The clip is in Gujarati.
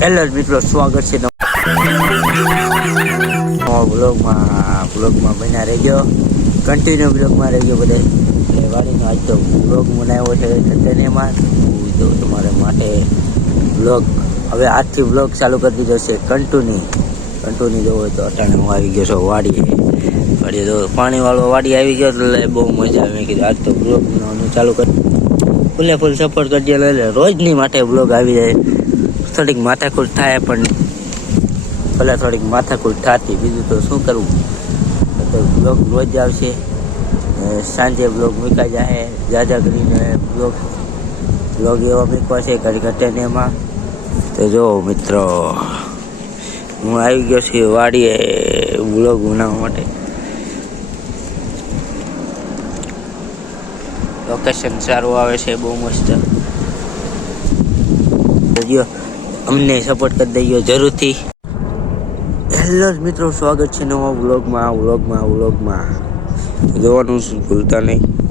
હેલો મિત્રો, સ્વાગત છે બ્લોગમાં બ્લોગમાં બન્યા રહેજો. કન્ટિન્યુ બ્લોગમાં રહેજો બધે. એટલે વાડીનો આજ તો બ્લોગ બનાવ્યો છે તેનેમાં તો તમારે માટે બ્લોગ હવે આજથી બ્લોગ ચાલુ કરી દીધો છે કંટુની કંટુની જોવો તો અટાણે હું આવી ગયો છું વાડીએ. વાડીએ તો પાણીવાળો વાડી આવી ગયો, એટલે બહુ મજા આવી. કીધું, આજ તો બ્લોગ બનાવવાનું ચાલુ કરી ફૂલે ફૂલ સપોર્ટ કરજો, એટલે રોજની માટે બ્લોગ આવી જાય. થોડીક માથાકૂટ થાય, પણ પહેલાં થોડીક માથાકૂટ થતી, બીજું તો શું કરવું તો બ્લોગ રોજ આવશે. સાંજે બ્લોગ મૂકાઈ જાય જાજા કરીને બ્લોગ બ્લોગ એવા મૂકવા છે ઘડી ઘટેને એમાં. તો જો મિત્રો, હું આવી ગયો છું વાડીએ બ્લોગ બનાવવા માટે. લોકેશન સારું આવે છે, બહુ મસ્ત. અમને સપોર્ટ કરી દઈએ જરૂરથી. હેલો મિત્રો, સ્વાગત છે નવા વ્લોગમાં વ્લોગમાં વ્લોગમાં. જોવાનું ભૂલતા નહીં.